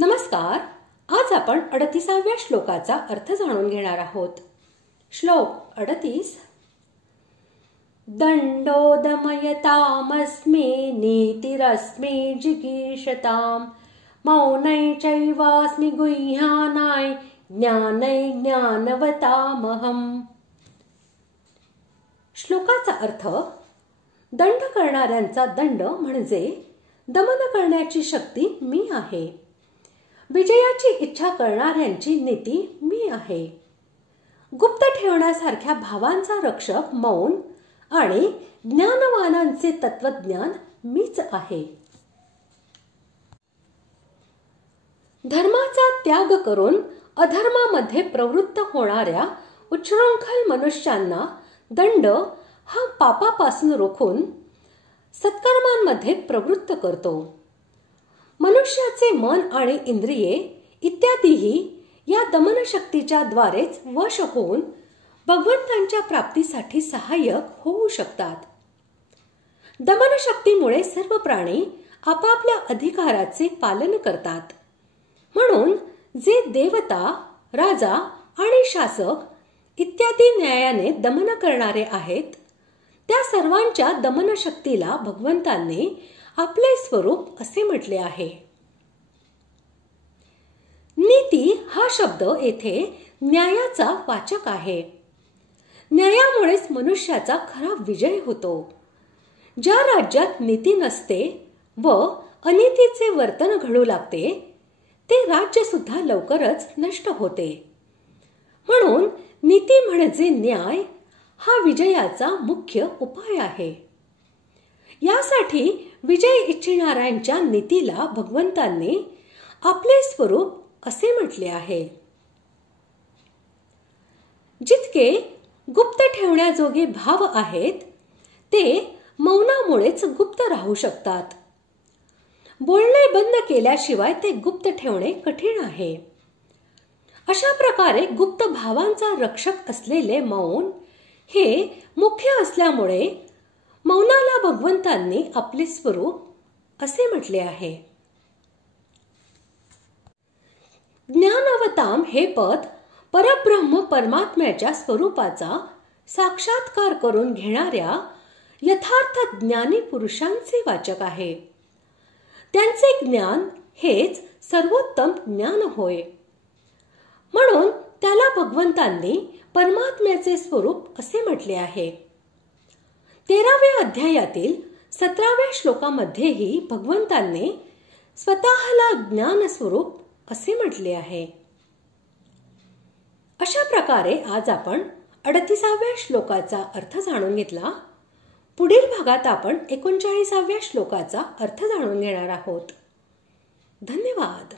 नमस्कार. आज आपण 38व्या श्लोकाचा अर्थ जाणून घेणार आहोत. श्लोक 38. दंडोदमयतामस्मे नीतिरस्मे जिगीषताम मौनैचैवास्मि गुह्यानाय ज्ञानै ज्ञानवतामहम्. श्लोकाचा अर्थ: दंड करणाऱ्यांचा दंड म्हणजे दमन करण्याची शक्ती मी आहे. विजयाची इच्छा करणाऱ्यांची नीती मी आहे. गुप्त ठेवण्यासारख्या भावांचा रक्षक मौन आणि ज्ञानवानांचे तत्वज्ञान मीच आहे. धर्माचा त्याग करून अधर्मामध्ये प्रवृत्त होणाऱ्या उच्छृंखल मनुष्यांना दंड हा पापापासून रोखून सत्कर्मांमध्ये प्रवृत्त करतो. मनुष्याचे मन आणि इंद्रिये इत्यादीही या दमनशक्तीच्या द्वारेच वश होऊन भगवंतांच्या प्राप्तीसाठी सहाय्यक होऊ शकतात. दमनशक्तीमुळे सर्व प्राणी आपापल्या अधिकाराचे पालन करतात. म्हणून जे देवता, राजा आणि शासक इत्यादी न्यायाने दमन करणारे आहेत, त्या सर्वांच्या दमनशक्तीला भगवंतांनी आपले स्वरूप असे म्हटले आहे. नीती हा शब्द येथे न्यायाचा वाचक आहे. न्यायामुळेच मनुष्याचा खरा विजय होतो. ज्या राज्यात नीती नसते व अनीतीचे वर्तन घडू लागते, ते राज्य सुद्धा लवकरच नष्ट होते. म्हणून नीती म्हणजे न्याय हा विजयाचा मुख्य उपाय आहे. यासाठी विजय इच्छिणाऱ्यांच्या नीतीला भगवंतांनी आपले स्वरूप असे म्हटले आहे. जितके गुप्त ठेवण्याजोगे भाव आहेत, ते मौनामुळेच गुप्त राहू शकतात. बोलणे बंद केल्याशिवाय ते गुप्त ठेवणे कठीण आहे. अशा प्रकारे गुप्त भावांचा रक्षक असलेले मौन हे मुख्य असल्यामुळे मौनाला भगवंतांनी आपले स्वरूप असे म्हटले आहे. ज्ञानवताम हे पद परब्रह्म परमात्म्याच्या स्वरूपाचा साक्षात्कार करून घेणाऱ्या यथार्थ ज्ञानी पुरुषांचे वाचक आहे. त्यांचे ज्ञान हेच सर्वोत्तम ज्ञान होय. म्हणून त्याला भगवंतांनी परमात्म्याचे स्वरूप असे म्हटले आहे. 13व्या अध्यायातील 17व्या श्लोकामध्येही भगवंतांनी स्वतःला ज्ञान स्वरूप असे म्हटले आहे. अशा प्रकारे आज आपण 38व्या श्लोकाचा अर्थ जाणून घेतला. पुढील भागात आपण 39व्या श्लोकाचा अर्थ जाणून घेणार आहोत. धन्यवाद.